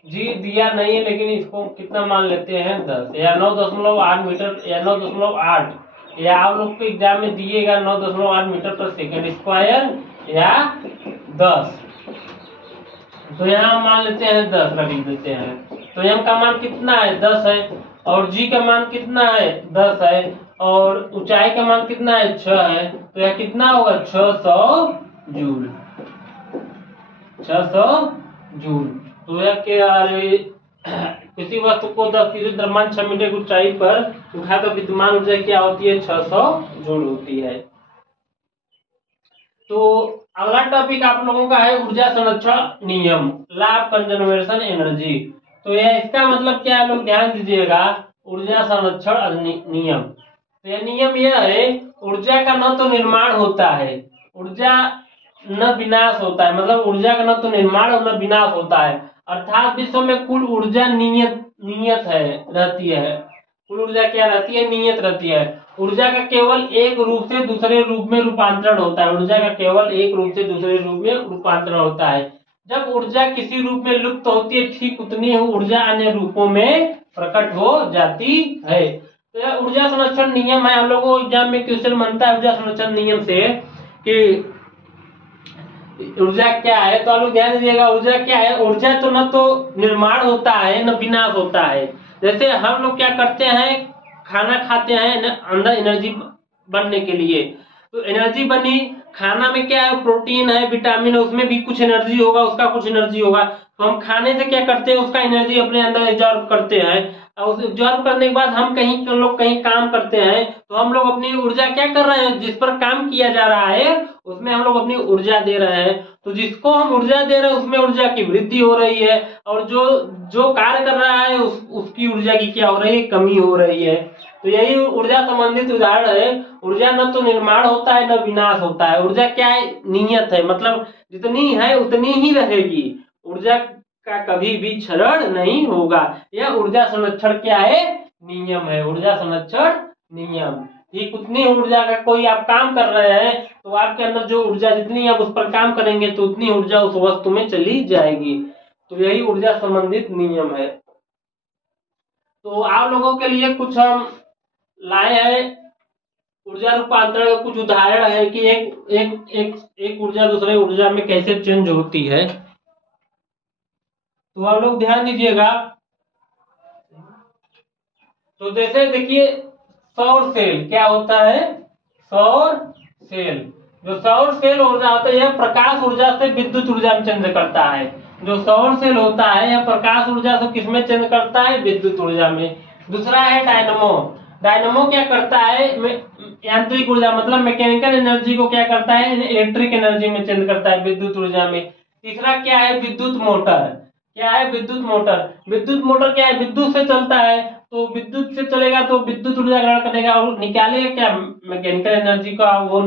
जी दिया नहीं है, लेकिन इसको कितना मान लेते हैं 10 या 9.8 मीटर या 9.8, या आप लोग को एग्जाम में दिएगा 9.8 मीटर पर सेकेंड स्क्वायर या 10। तो यहाँ मान लेते हैं 10 रख देते हैं। तो एम का मान कितना है 10 है, और जी का मान कितना है 10 है, और ऊंचाई का मान कितना है 6 है। तो यह कितना होगा 600 जूल, 600 जूल। तो यह क्या किसी वस्तु को 10 की द्रव्यमान 6 मीटर की ऊंचाई पर उठाकर विद्यमान ऊर्जा क्या होती है 600 जूल होती है। तो अगला टॉपिक आप लोगों का है ऊर्जा संरक्षण नियम, लॉ ऑफ कंजर्वेशन एनर्जी। तो यह इसका मतलब क्या है, लोग ध्यान दीजिएगा। ऊर्जा संरक्षण नियम, तो यह नियम यह है ऊर्जा का न तो निर्माण होता है, ऊर्जा न विनाश होता है, मतलब ऊर्जा का न तो निर्माण और न विनाश होता है। अर्थात विश्व में कुल ऊर्जा नियत है रहती है। कुल ऊर्जा क्या रहती है, नियत रहती है। ऊर्जा का केवल एक रूप से दूसरे रूप में रूपांतरण होता है, ऊर्जा का केवल एक रूप से दूसरे रूप में रूपांतरण होता है। जब ऊर्जा किसी रूप में लुप्त होती है, ठीक उतनी ही ऊर्जा अन्य रूपों में प्रकट हो जाती है। तो यह ऊर्जा संरक्षण नियम है। हम लोगों को एग्जाम में क्वेश्चन बनता है ऊर्जा संरक्षण नियम से कि ऊर्जा क्या है। तो आप लोग ध्यान दीजिएगा, ऊर्जा क्या है, ऊर्जा तो न तो निर्माण होता है न विनाश होता है। जैसे हम लोग क्या करते हैं, खाना खाते हैं अंदर एनर्जी बनने के लिए, तो एनर्जी बनी, खाना में क्या है प्रोटीन है, विटामिन है, उसमें भी कुछ एनर्जी होगा, उसका कुछ एनर्जी होगा। तो हम खाने से क्या करते हैं, उसका एनर्जी अपने अंदर एब्जॉर्ब करते हैं, और उस एब्जॉर्ब करने के बाद हम कहीं काम करते हैं, तो हम लोग अपनी ऊर्जा क्या कर रहे हैं, जिस पर काम किया जा रहा है उसमें हम लोग अपनी ऊर्जा दे रहे हैं। तो जिसको हम ऊर्जा दे रहे हैं उसमें ऊर्जा की वृद्धि हो रही है, और जो जो कार्य कर रहा है उसकी ऊर्जा की क्या हो रही है, कमी हो रही है। तो यही ऊर्जा संबंधित उदाहरण है। ऊर्जा न तो निर्माण होता है न विनाश होता है। ऊर्जा क्या है, नियत है, मतलब जितनी है उतनी ही रहेगी, ऊर्जा का कभी भी क्षरण नहीं होगा। यह ऊर्जा संरक्षण क्या है, नियम है, ऊर्जा संरक्षण नियम। ठीक उतनी ऊर्जा का कोई आप काम कर रहे हैं तो आपके अंदर जो ऊर्जा जितनी आप उस पर काम करेंगे तो उतनी ऊर्जा उस वस्तु में चली जाएगी। तो यही ऊर्जा संबंधित नियम है। तो आप लोगों के लिए कुछ हम लाए हैं ऊर्जा रूपांतरण के कुछ उदाहरण है कि एक ऊर्जा दूसरे ऊर्जा में कैसे चेंज होती है। तो आप लोग ध्यान दीजिएगा। तो जैसे देखिए सौर सेल क्या होता है, सौर सेल, जो सौर सेल ऊर्जा होता है यह प्रकाश ऊर्जा से विद्युत ऊर्जा में चेंज करता है। जो सौर सेल होता है यह प्रकाश ऊर्जा से किसमें चेंज करता है, विद्युत ऊर्जा में। दूसरा है डायनमो। डायनमो क्या करता है, यांत्रिक ऊर्जा मतलब मैकेनिकल एनर्जी को क्या करता है, इलेक्ट्रिक एनर्जी में चेंज करता है, विद्युत ऊर्जा में। तीसरा क्या है, विद्युत मोटर। क्या है, विद्युत मोटर। विद्युत मोटर क्या है, विद्युत से चलता है, तो विद्युत से चलेगा तो विद्युत ऊर्जा ग्रहण करेगा और निकालेगा क्या, मैकेनिकल एनर्जी का वो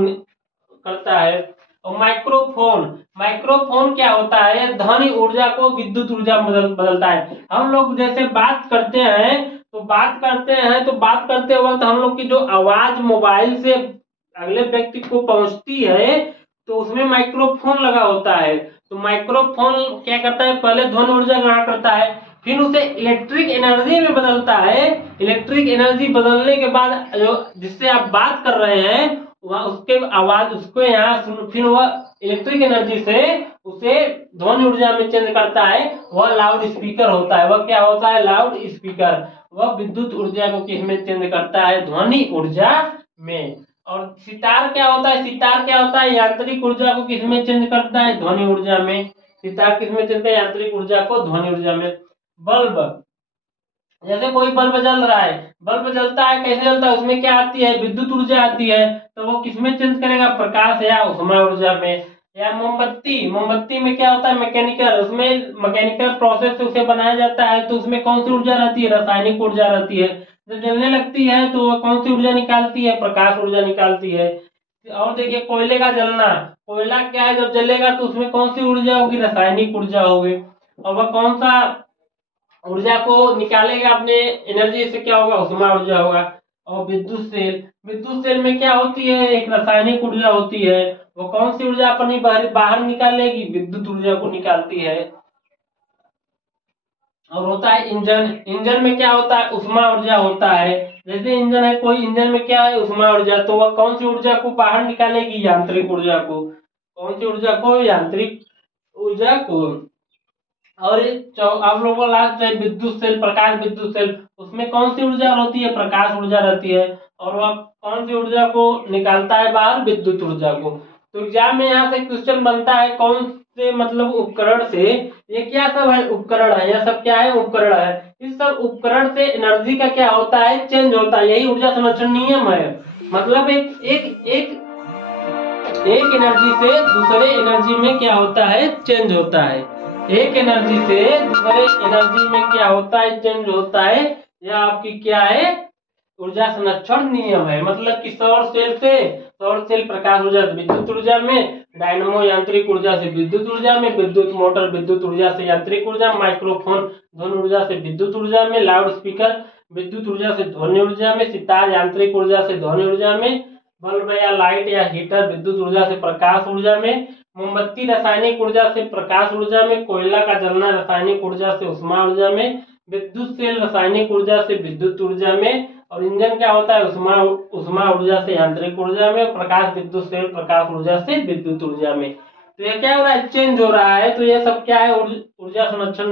करता है। और माइक्रोफोन, माइक्रोफोन क्या होता है, ध्वनि ऊर्जा को विद्युत ऊर्जा में बदलता है। हम लोग जैसे बात करते हैं तो बात करते वक्त हम लोग की जो आवाज मोबाइल से अगले व्यक्ति को पहुंचती है तो उसमें माइक्रोफोन लगा होता है। तो माइक्रोफोन क्या करता है, पहले ध्वनि ऊर्जा ग्रहण करता है, फिर उसे इलेक्ट्रिक एनर्जी में बदलता है। इलेक्ट्रिक एनर्जी बदलने के बाद जो जिससे आप बात कर रहे हैं वह उसके आवाज उसको यहाँ फिर वह इलेक्ट्रिक एनर्जी से उसे ध्वनि ऊर्जा में चेंज करता है, वह लाउड स्पीकर होता है। वह क्या होता है, लाउड स्पीकर। वह विद्युत ऊर्जा को किसमें चेंज करता है, ध्वनि ऊर्जा में। और सितार क्या होता है, सितार क्या होता है, यांत्रिक ऊर्जा को किसमें चेंज करता है, ध्वनि ऊर्जा में। सितार किसमें चेंज करता है, यांत्रिक ऊर्जा को ध्वनि ऊर्जा में। बल्ब, जैसे कोई बल्ब जल रहा है, बल्ब जलता है, कैसे जलता है, उसमें क्या आती है, विद्युत ऊर्जा आती है, तो वो किसमें चेंज करेगा, प्रकाश या ऊष्मा ऊर्जा में। या मोमबत्ती, मोमबत्ती में क्या होता है, मैकेनिकल, उसमें मैकेनिकल प्रोसेस से उसे बनाया जाता है, तो उसमें कौन सी ऊर्जा रहती है, रासायनिक ऊर्जा रहती है। जब जलने लगती है तो वह कौन सी ऊर्जा निकालती है, प्रकाश ऊर्जा निकालती है। और देखिए कोयले का जलना, कोयला क्या है, जब जलेगा तो उसमें कौन सी ऊर्जा होगी, रासायनिक ऊर्जा होगी। और वह कौन सा ऊर्जा को निकालेगा अपने एनर्जी से, क्या होगा, ऊष्मा ऊर्जा होगा। और विद्युत सेल, विद्युत सेल में क्या होती है, एक रासायनिक ऊर्जा होती है, वो कौन सी ऊर्जा अपनी बाहर निकालेगी, विद्युत ऊर्जा को निकालती है। और होता है इंजन। इंजन में क्या होता है, उष्मा ऊर्जा होता है। जैसे इंजन है, कोई इंजन में क्या है, उष्मा ऊर्जा, तो वह कौन सी ऊर्जा को बाहर निकालेगी, यांत्रिक ऊर्जा को। कौन सी ऊर्जा को, यांत्रिक ऊर्जा को। और आप लोगों को लास्ट है विद्युत सेल, प्रकाश विद्युत सेल, उसमें कौन सी ऊर्जा होती है, प्रकाश ऊर्जा रहती है। और वह कौन सी ऊर्जा को निकालता है बाहर, विद्युत ऊर्जा को। तो एग्जाम में यहाँ से क्वेश्चन बनता है कौन से मतलब उपकरण से, ये क्या सब है, उपकरण है, यह सब क्या है, उपकरण है। इस सब उपकरण से एनर्जी का क्या होता है, चेंज होता है। यही ऊर्जा संरक्षण नियम है। मतलब एक एक एक एक एनर्जी से दूसरे एनर्जी में क्या होता है, चेंज होता है। एक एनर्जी से दूसरे एनर्जी में क्या होता है, चेंज होता है। यह आपकी क्या है, ऊर्जा संरक्षण नियम है। मतलब कि सौर सेल प्रकाश ऊर्जा से विद्युत ऊर्जा में, डायनमो यांत्रिक ऊर्जा से विद्युत ऊर्जा में, विद्युत मोटर विद्युत ऊर्जा से यांत्रिक ऊर्जा, माइक्रोफोन ध्वनि ऊर्जा से विद्युत ऊर्जा में, लाउड स्पीकर विद्युत ऊर्जा से ध्वनि ऊर्जा में, सितार यांत्रिक ऊर्जा से ध्वनि ऊर्जा में, बल्ब या लाइट या हीटर विद्युत ऊर्जा से प्रकाश ऊर्जा में, मोमबत्ती रासायनिक ऊर्जा से प्रकाश ऊर्जा में, कोयला का जलना रासायनिक ऊर्जा से उष्मा ऊर्जा में, विद्युत सेल रासायनिक ऊर्जा से विद्युत ऊर्जा में, और इंजन क्या होता है, उष्मा ऊर्जा से यांत्रिक ऊर्जा में, प्रकाश विद्युत सेल प्रकाश ऊर्जा से विद्युत ऊर्जा में। तो ये क्या हो रहा है, चेंज हो रहा है। तो ये सब क्या है, ऊर्जा संरक्षण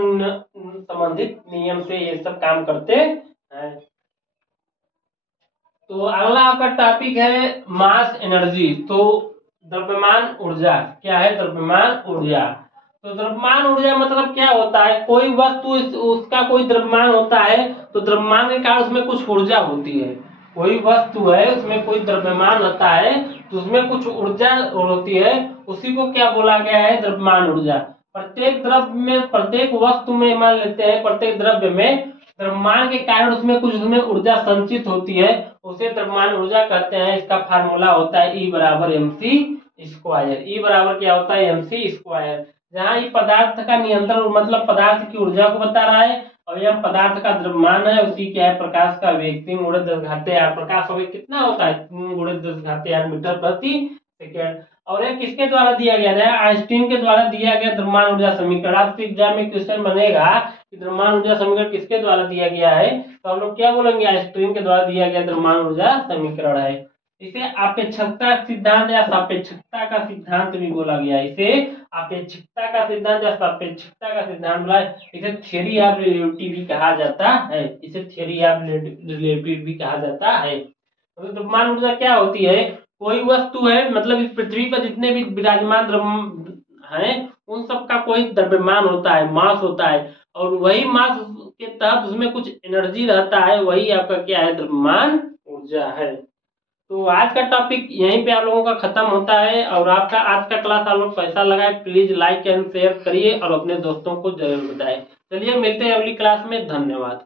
संबंधित नियम से ये सब काम करते हैं। तो अगला आपका टॉपिक है मास एनर्जी। तो द्रव्यमान ऊर्जा क्या है, द्रव्यमान ऊर्जा। तो द्रव्यमान ऊर्जा मतलब क्या होता है, कोई वस्तु उसका कोई द्रव्यमान होता है, तो द्रव्यमान के कारण उसमें कुछ ऊर्जा होती है। कोई वस्तु है उसमें कोई द्रव्यमान होता है, तो उसमें कुछ ऊर्जा होती है, उसी को क्या बोला गया है, द्रव्यमान ऊर्जा। प्रत्येक द्रव्य में, प्रत्येक वस्तु में मान लेते हैं, प्रत्येक द्रव्य में द्रव्यमान के कारण उसमें ऊर्जा संचित होती है, उसे द्रव्यमान ऊर्जा कहते हैं। इसका फार्मूला होता है E बराबर mc स्क्वायर। E बराबर क्या होता है, mc स्क्वायर। जहाँ ये पदार्थ का नियंत्रण मतलब पदार्थ की ऊर्जा को बता रहा है, और यह पदार्थ का द्रव्यमान है, उसी क्या है, प्रकाश का वेग 3 × 10⁻⁸ प्रकाश का वेग कितना होता है, 3 × 10⁻⁸ मीटर प्रति सेकेंड। और यह किसके द्वारा दिया गया है, आइंस्टीन के द्वारा दिया गया द्रव्यमान ऊर्जा समीकरण। आपके एग्जाम में क्वेश्चन बनेगा कि द्रव्यमान ऊर्जा समीकरण किसके द्वारा दिया गया है, तो हम लोग क्या बोलेंगे, आइंस्टीन के द्वारा दिया गया द्रव्यमान ऊर्जा समीकरण है। इसे अपेक्षकता सिद्धांत या सापेक्षकता का सिद्धांत भी बोला गया है। इसे अपेक्षकता का सिद्धांत या सापेक्षकता का सिद्धांत बोला है। इसे थ्योरी ऑफ रिलेटिविटी भी कहा जाता है। इसे थ्योरी ऑफ रिलेटिविटी भी कहा जाता है। तो द्रव्यमान ऊर्जा क्या होती है, कोई वस्तु है, मतलब इस पृथ्वी पर जितने भी विराजमान द्रव्य हैं उन सब का कोई द्रव्यमान होता है, मास होता है, और वही मास के तहत उसमें कुछ एनर्जी रहता है, वही आपका क्या है, द्रव्यमान ऊर्जा है। तो आज का टॉपिक यहीं पे आप लोगों का खत्म होता है। और आपका आज का क्लास आप लोग कैसा लगा है, प्लीज लाइक एंड शेयर करिए और अपने दोस्तों को जरूर बताएं। चलिए मिलते हैं अगली क्लास में, धन्यवाद।